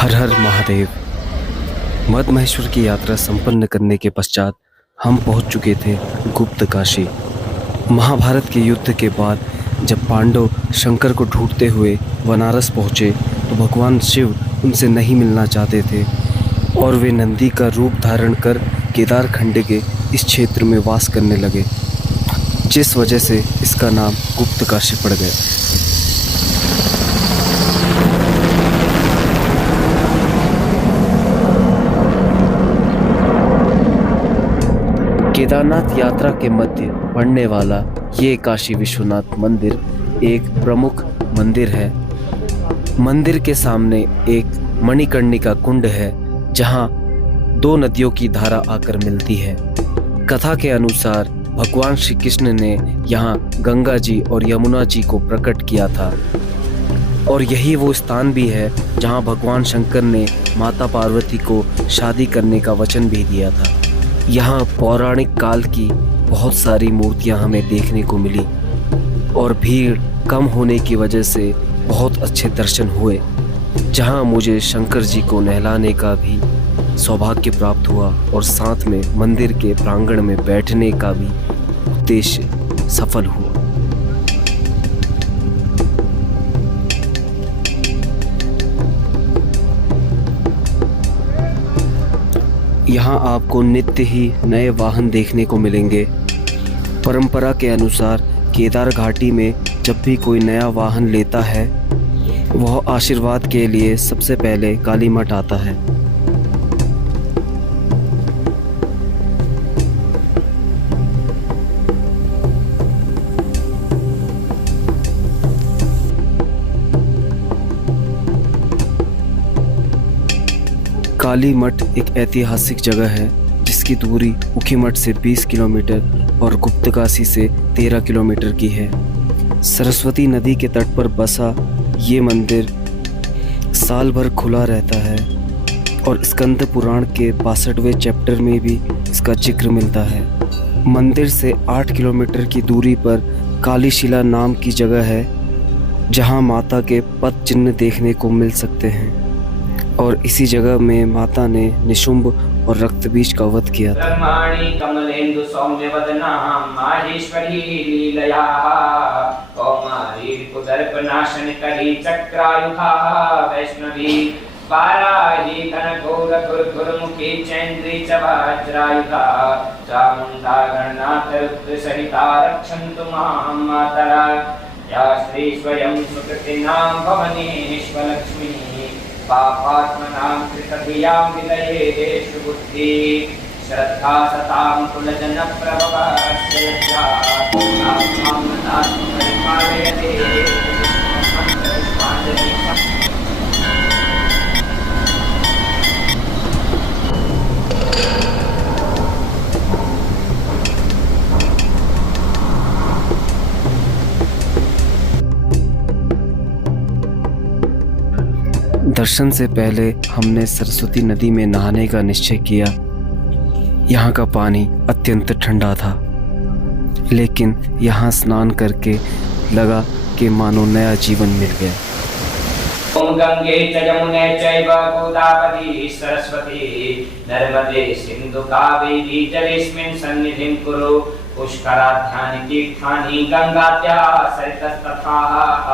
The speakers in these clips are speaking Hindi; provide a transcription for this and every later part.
हर हर महादेव। मद महेश्वर की यात्रा संपन्न करने के पश्चात हम पहुंच चुके थे गुप्त काशी। महाभारत के युद्ध के बाद जब पांडव शंकर को ढूंढते हुए बनारस पहुंचे तो भगवान शिव उनसे नहीं मिलना चाहते थे और वे नंदी का रूप धारण कर केदारखंड के इस क्षेत्र में वास करने लगे, जिस वजह से इसका नाम गुप्त काशी पड़ गया। केदारनाथ यात्रा के मध्य पड़ने वाला ये काशी विश्वनाथ मंदिर एक प्रमुख मंदिर है। मंदिर के सामने एक मणिकर्णिका कुंड है जहाँ दो नदियों की धारा आकर मिलती है। कथा के अनुसार भगवान श्री कृष्ण ने यहाँ गंगा जी और यमुना जी को प्रकट किया था और यही वो स्थान भी है जहाँ भगवान शंकर ने माता पार्वती को शादी करने का वचन भी दिया था। यहाँ पौराणिक काल की बहुत सारी मूर्तियाँ हमें देखने को मिली और भीड़ कम होने की वजह से बहुत अच्छे दर्शन हुए, जहाँ मुझे शंकर जी को नहलाने का भी सौभाग्य प्राप्त हुआ और साथ में मंदिर के प्रांगण में बैठने का भी उद्देश्य सफल हुआ। यहाँ आपको नित्य ही नए वाहन देखने को मिलेंगे। परंपरा के अनुसार केदार घाटी में जब भी कोई नया वाहन लेता है वह आशीर्वाद के लिए सबसे पहले काली मठ आता है। काली मठ एक ऐतिहासिक जगह है जिसकी दूरी ऊखीमठ से 20 किलोमीटर और गुप्तकाशी से 13 किलोमीटर की है। सरस्वती नदी के तट पर बसा ये मंदिर साल भर खुला रहता है और स्कंद पुराण के 62वें चैप्टर में भी इसका जिक्र मिलता है। मंदिर से 8 किलोमीटर की दूरी पर कालीशिला नाम की जगह है जहां माता के पद चिन्ह देखने को मिल सकते हैं और इसी जगह में माता ने निशुंभ और रक्तबीज का वध किया था। कमलेन्दु सौम्यवदना माहेश्वरी लीलया कौमारी कुदर्पनाशनकरी चक्रायुधा वैष्णवी पाराही घनघोर धुर्धुर्मुखी चैन्द्री च वज्रायुधा चामुण्डा गणनाथ रुद्रसहिता रक्षन्तु मां मातरा या श्री स्वयं सुकृतिनां भवनेश्वलक्ष्मी पापात्मनां कृतधियां विलयेषु बुद्धि श्रद्धा सतां कुलजनप्रभवस्य लज्जा आत्मां नतां परिपालयते दर्शन से पहले हमने सरस्वती नदी में नहाने का निश्चय किया। यहाँ का पानी अत्यंत ठंडा था, लेकिन यहाँ स्नान करके लगा कि मानो नया जीवन मिल गया। ओम गंगे च यमुने चैव गोदावरी सरस्वती नर्मदे सिंधु कावेरी जलेस्मिन् सन्निधिं कुरु पुष्कराध्यानि तीर्थानि गंगात्या सरितस्तथा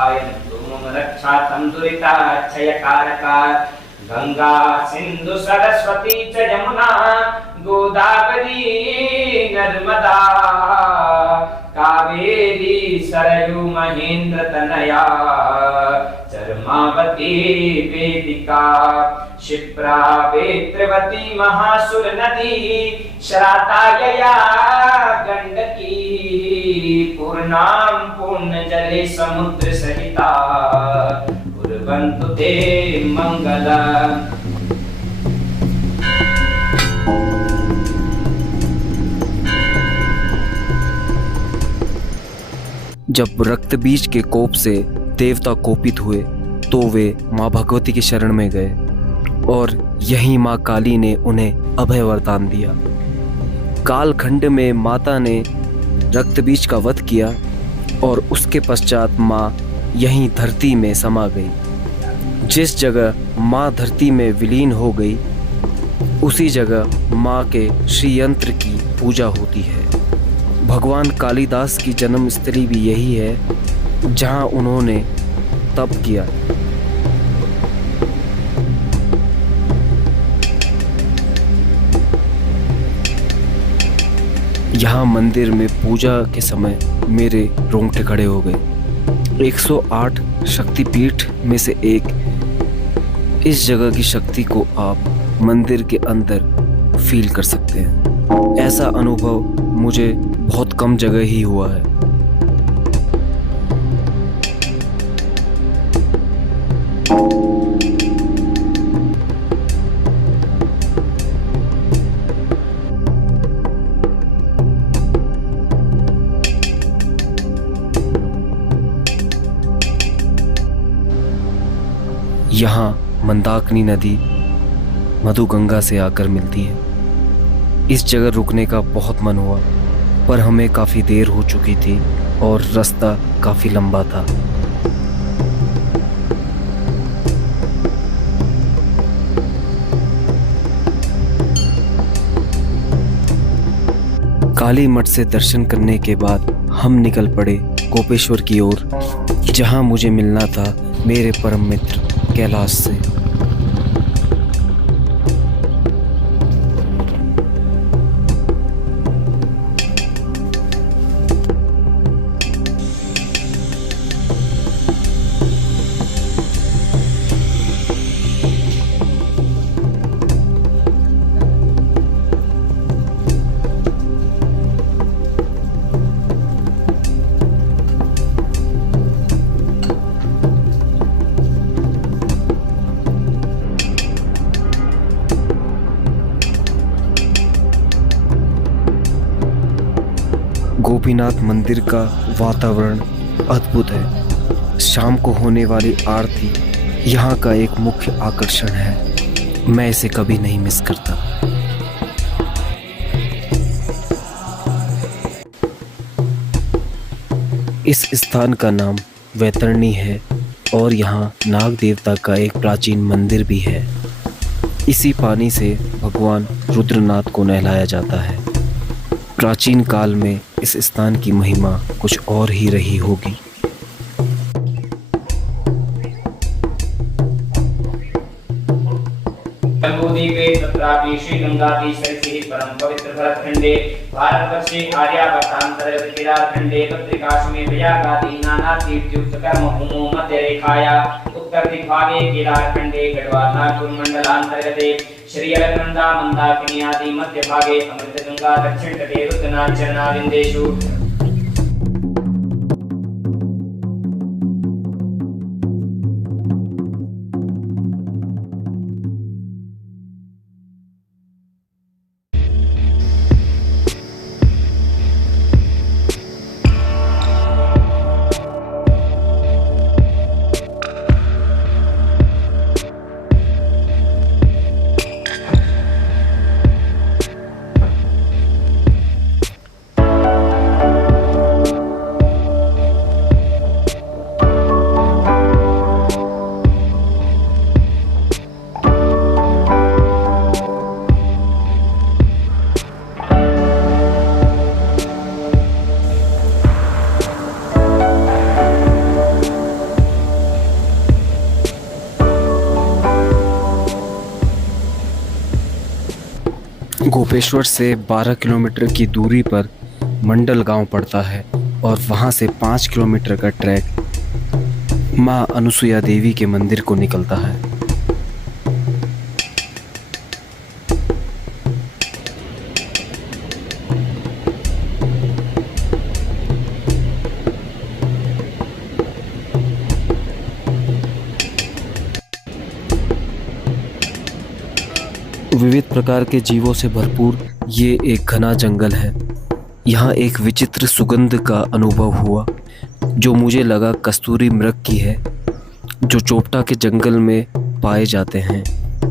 आयन्तु मम रक्षार्थं दुरिताक्षयकारका गंगा सिंधु सरस्वती च यमुना गोदावरी नर्मदा कावेरी सरयू महेंद्र तनया चर्मावती वेदिका क्षिप्रा वेत्रवती महासुर नदी श्रातायया गंडकी पूर्णां पूर्ण जले समुद्र सहिता कुर्वन्तु ते मंगलम्। जब रक्त बीज के कोप से देवता कोपित हुए तो वे माँ भगवती की शरण में गए और यहीं माँ काली ने उन्हें अभय वरदान दिया। कालखंड में माता ने रक्त बीज का वध किया और उसके पश्चात माँ यहीं धरती में समा गई। जिस जगह माँ धरती में विलीन हो गई, उसी जगह माँ के श्रीयंत्र की पूजा होती है। भगवान कालिदास की जन्मस्थली भी यही है जहाँ उन्होंने तप किया। यहाँ मंदिर में पूजा के समय मेरे रोंगटे खड़े हो गए। 108 शक्तिपीठ में से एक इस जगह की शक्ति को आप मंदिर के अंदर फील कर सकते हैं। ऐसा अनुभव मुझे बहुत कम जगह ही हुआ है। यहाँ मंदाकिनी नदी मधुगंगा से आकर मिलती है। इस जगह रुकने का बहुत मन हुआ, पर हमें काफ़ी देर हो चुकी थी और रास्ता काफ़ी लंबा था। काली मठ से दर्शन करने के बाद हम निकल पड़े गोपेश्वर की ओर, जहां मुझे मिलना था मेरे परम मित्र कैलाश से। गोपीनाथ मंदिर का वातावरण अद्भुत है। शाम को होने वाली आरती यहाँ का एक मुख्य आकर्षण है। मैं इसे कभी नहीं मिस करता। इस स्थान का नाम वैतरणी है और यहाँ नाग देवता का एक प्राचीन मंदिर भी है। इसी पानी से भगवान रुद्रनाथ को नहलाया जाता है। प्राचीन काल में इस स्थान की महिमा कुछ और ही रही होगी। जम्बूद्वीपे तत्रापि श्रीगंगातीरस्य परम पवित्र भरतखंडे भारतवर्षे आर्यावर्तांतर्गत केदारखंडे पत्रिकाश्मे प्रयागादि नाना तीर्थयुक्त कर्म भूमो मध्यरेखाया उत्तर दिग्भागे केदारखंडे गढ़वाल नागपुर मंडलांतर्गते श्री अलकनंदा मंदाकिनी आदि मध्य भागे अमृतगंगा दक्षिण तटे रुद्रनाथ चरणारिंदेषु गोपेश्वर से 12 किलोमीटर की दूरी पर मंडल गांव पड़ता है और वहां से 5 किलोमीटर का ट्रैक मां अनुसुया देवी के मंदिर को निकलता है। विविध प्रकार के जीवों से भरपूर ये एक घना जंगल है। यहाँ एक विचित्र सुगंध का अनुभव हुआ जो मुझे लगा कस्तूरी मृग की है, जो चोपटा के जंगल में पाए जाते हैं,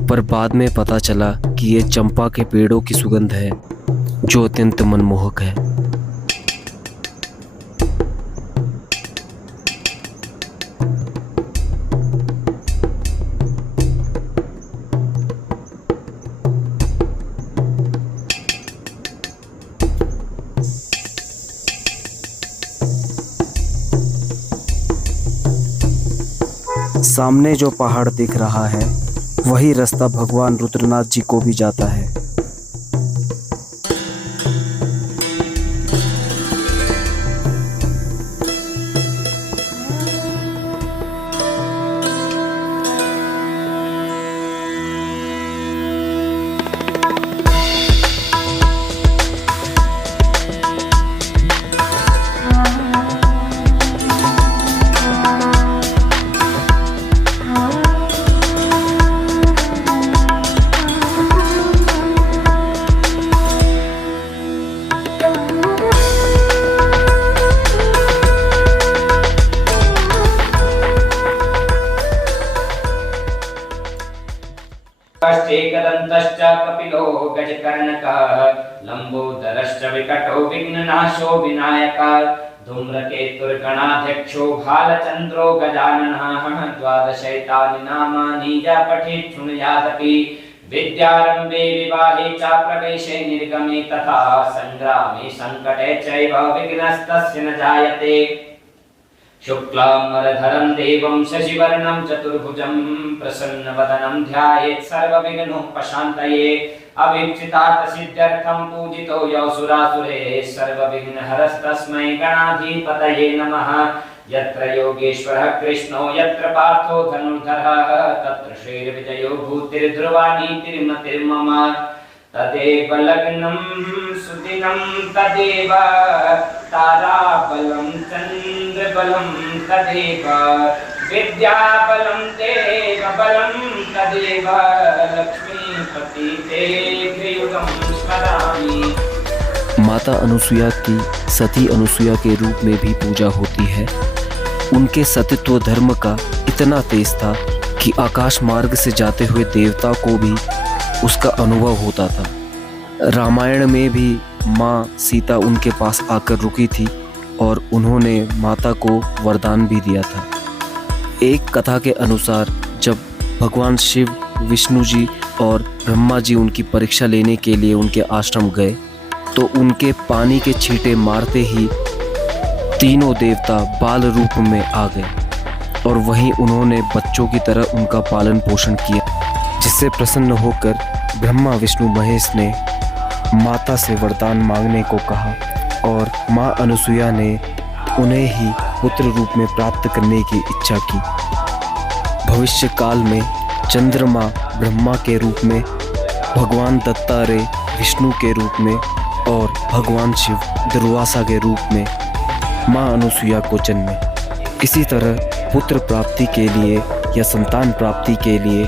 पर बाद में पता चला कि ये चंपा के पेड़ों की सुगंध है जो अत्यंत मनमोहक है। सामने जो पहाड़ दिख रहा है वही रास्ता भगवान रुद्रनाथ जी को भी जाता है। एकदन्तश्च कपिलो गजकर्णकः लम्बोदरश्च विकटो विघ्ननाशो विनायकः धूम्रकेतुर्गणाध्यक्षो भालचन्द्रो गजाननः द्वादशैतानि नामानि य पठेत् शृणुयादपि विद्यारम्भे विवाहे च प्रवेशे निर्गमे तथा सङ्ग्रामे सङ्कटे चैव विघ्नस्तस्य न जायते शुक्लाम्बरधरं देवं शशिवर्णं चतुर्भुजं प्रसन्नवदनं ध्यायेत् सर्वविघ्नोपशान्तये अभीप्सितार्थसिद्ध्यर्थं पूजितो यः सुरासुरैः सर्वविघ्नहरस्तस्मै गणाधिपतये नमः। यत्र योगेश्वरः कृष्णो यत्र पार्थो धनुर्धरः तत्र श्रीर्विजयो भूतिर्ध्रुवा नीतिर्मतिर्मम। तदेव लग्नं सुदिनं तदेव ताराबलं चन्द्रबलं तदेव विद्याबलं देवबलं तदेव लक्ष्मीपति तेऽग्रयुगं स्मरामि। माता अनुसुया की सती अनुसुया के रूप में भी पूजा होती है। उनके सतीत्व धर्म का इतना तेज था कि आकाश मार्ग से जाते हुए देवता को भी उसका अनुभव होता था। रामायण में भी माँ सीता उनके पास आकर रुकी थी और उन्होंने माता को वरदान भी दिया था। एक कथा के अनुसार जब भगवान शिव, विष्णु जी और ब्रह्मा जी उनकी परीक्षा लेने के लिए उनके आश्रम गए तो उनके पानी के छींटे मारते ही तीनों देवता बाल रूप में आ गए और वहीं उन्होंने बच्चों की तरह उनका पालन पोषण किया, जिससे प्रसन्न होकर ब्रह्मा विष्णु महेश ने माता से वरदान मांगने को कहा और माँ अनुसुया ने उन्हें ही पुत्र रूप में प्राप्त करने की इच्छा की। भविष्य काल में चंद्रमा ब्रह्मा के रूप में, भगवान दत्तात्रेय विष्णु के रूप में और भगवान शिव दुर्वासा के रूप में माँ अनुसुया को जन्मे। इसी तरह पुत्र प्राप्ति के लिए या संतान प्राप्ति के लिए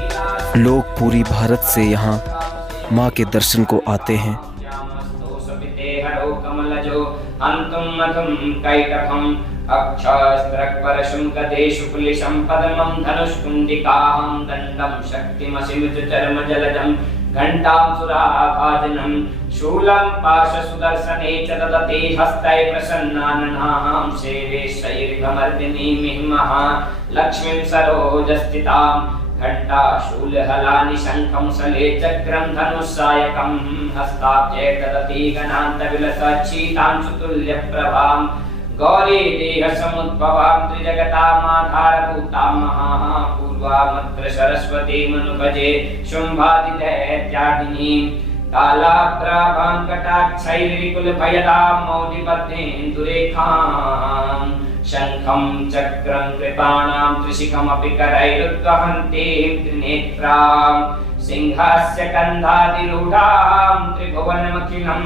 लोग पूरी भारत से यहाँ माँ के दर्शन को आते हैं। अंतुम मधुम कैटभम अक्षस्त्रपरशुं गदे शुक्लिशं पद्मं धनुष्कुंडिकाहं दंडं शक्तिमसिमितचर्मजलजं घंटां सुराभाजनं शूलं पाशसुदर्शने च ददते हस्तै प्रसन्नाननां सेवे शैर्घमर्दिनीमिमः लक्ष्मीं सरोजस्थितां घंटा शूलहलानि शंखं सले चक्रं धनुस्सायकं हस्ताब्जे ददति गणान्तविलसच्छीतां सुतुल्यप्रभां गौरी देहसमुद्भवां त्रिजगतामाधारभूतां महापूर्वामत्र सरस्वती मनुभजे शुम्भादिदैत्यादिनीं कालाभ्राभां कटाक्षैर्विकुलभयदां मौलिबद्धेन्दुरेखां शंखं चक्रं कृपाणां त्रिशिखमपि करैरुद्वहन्तीं त्रिनेत्रां सिंहस्य कन्धादिरूढां त्रिभुवनमखिलं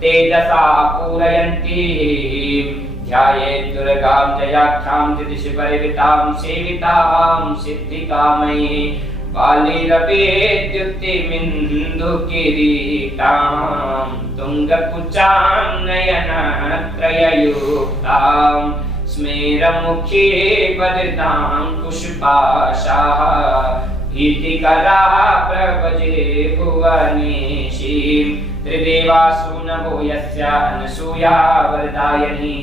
तेजसा पूरयन्तीं ध्यायेत् दुर्गां जयाख्यां दिदिशि परिवृतां सेवितां सिद्धिकामयी बालिरपेद्युक्तिमिन्दुकिरीटां तुङ्गकुचां नयनत्रययुक्तां स्मेरमुखी वदतां कुशपाशाः भीतिकरा प्रभजे भुवनेशीं त्रिदेवासु नभो यस्या अनसूया वरदायिनी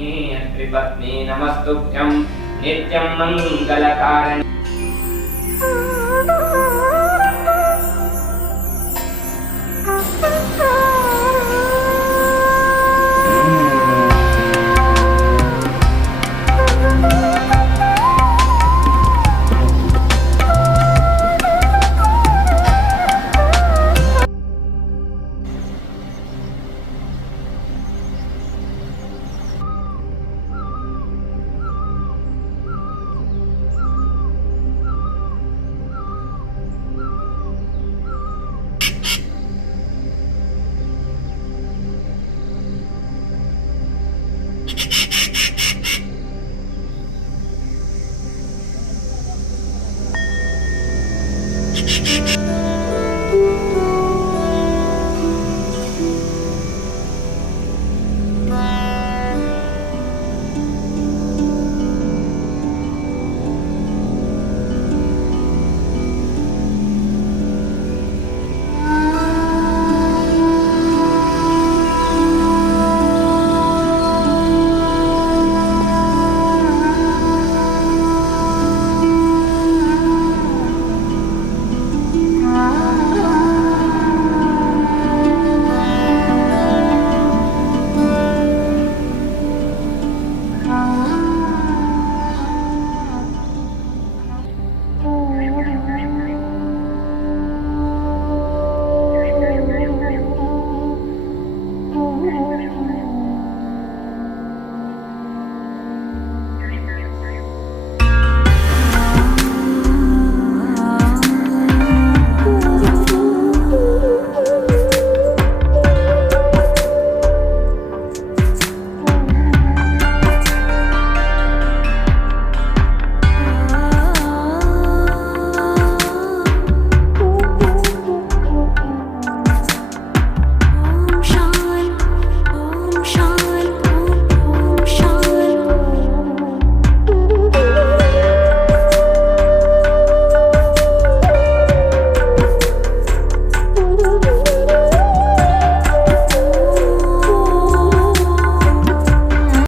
त्रिपत्नी नमस्तुभ्यं नित्यं मङ्गलकारिणी।